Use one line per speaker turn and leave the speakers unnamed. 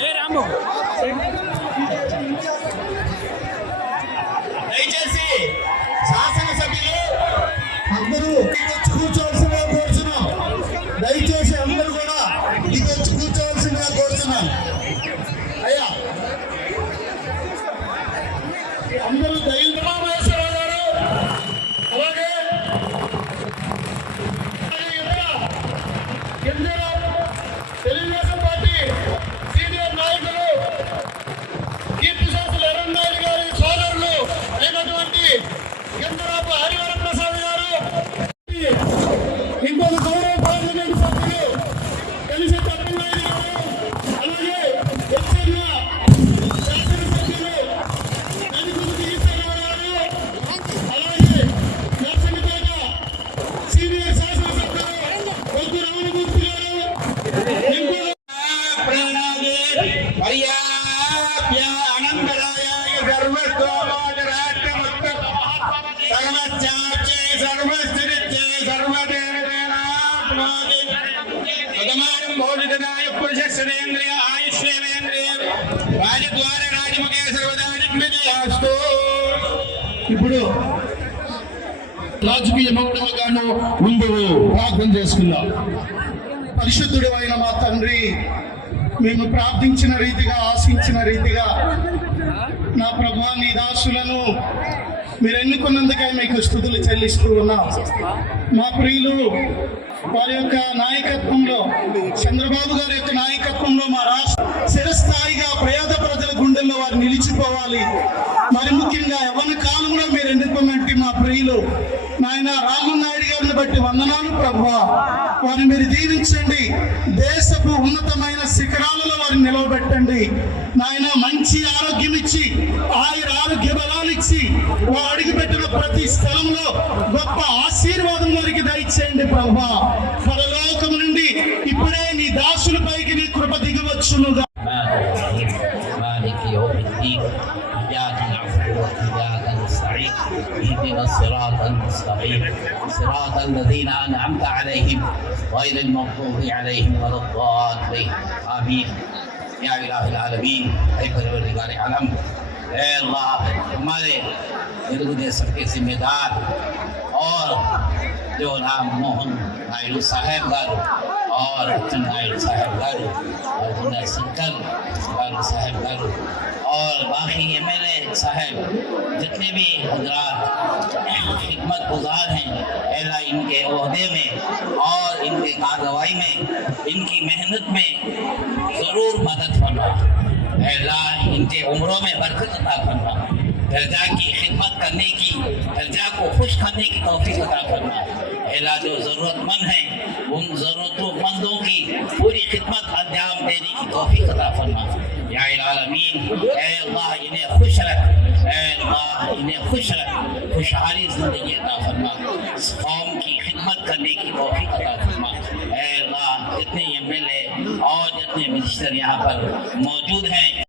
ఏ రాంబాబు దయచేసి శాసనసభ్యులు
అందరూ దిగొచ్చి కూర్చోవలసిందిగా కోరుచున్నాం దయచేసి అందరూ కూడా దిగొచ్చి కూర్చోవలసిందిగా కోరుచున్నాం అయ్యా. అందరూ దయమా గారు. అలాగే. సీనియర్ నాయకులు కీర్తి శాస్త్రులు ఎర్రన్నాయుడు గారి సోదరులు అయినటువంటి గంధరాపు హరివరం ఇప్పుడు రాజకీయ మౌడముగాను ముందు
ప్రార్థన
చేసుకుందాం. పరిశుద్ధుడు అయిన మా తండ్రి మేము ప్రార్థించిన రీతిగా ఆశించిన రీతిగా నా ప్రభా నీ దాసులను మీరు ఎన్నుకున్నందుకే మీకు స్థుతులు చెల్లిస్తూ ఉన్నాం. మా ప్రియులు వారి యొక్క నాయకత్వంలో చంద్రబాబు గారి యొక్క నాయకత్వంలో మా రాష్ట్ర చిరస్థాయిగా ప్రయాద ప్రజల గుండెల్లో వారు నిలిచిపోవాలి. మరి ముఖ్యంగా ఎవరి కాలంలో మీరు ఎన్నుకున్నట్టు మా ప్రియులు నాయన రామ్మోహన్ నాయుడు బట్టి వందనాలు ప్రభు వారిని మీరు దీవించండి. దేశపు ఉన్నతమైన శిఖరాలలో వారిని నిలవబెట్టండి. నాయన మంచి ఆరోగ్యం ఇచ్చి ఆయన ఆరోగ్య బలాలు ఇచ్చి వారు అడుగుపెట్టిన ప్రతి స్థలంలో గొప్ప ఆశీర్వాదం వారికి దయచేయండి ప్రభా పరలోకము నుండి ఇప్పుడే నీ దాసులపైకి నీ కృప దిగవచ్చునుగా
اهدنا الصراط المستقيم صراط الذين أنعمت عليهم غير المغضوب عليهم ولا الضالين آمين या इलाह आलमीन ऐ परवरदिगार आलम ऐ अल्लाह हमारे इर्द गिर्द के जिम्मेदार और जो राम मोहन नायडू साहेब गारू और रतन नायडू साहेब गारू और दुनिया संकल गारू साहेब गारू और صاحب جتنے بھی حضرات خدمت گزار ہیں اعلیٰ ان کے عہدے میں اور ان کے کارروائی میں، ان کی محنت میں ضرور مدد فرما۔ اعلیٰ ان کے عمروں میں برکت عطا فرما۔ درجہ کی خدمت کرنے کی درجہ کو خوش کرنے کی توفیق عطا کرنا اعلیٰ جو ضرورت مند ہیں، ان ضرورت مندوں کی پوری خدمت فرما یا العالمین اے اللہ انہیں خوش رکھ اے اللہ انہیں خوش رکھ خوشحالی زندگی عطا فرما قوم کی خدمت کرنے کی توفیق عطا فرما اے اللہ جتنے ایم ایل اے اور جتنے منسٹر یہاں پر موجود ہیں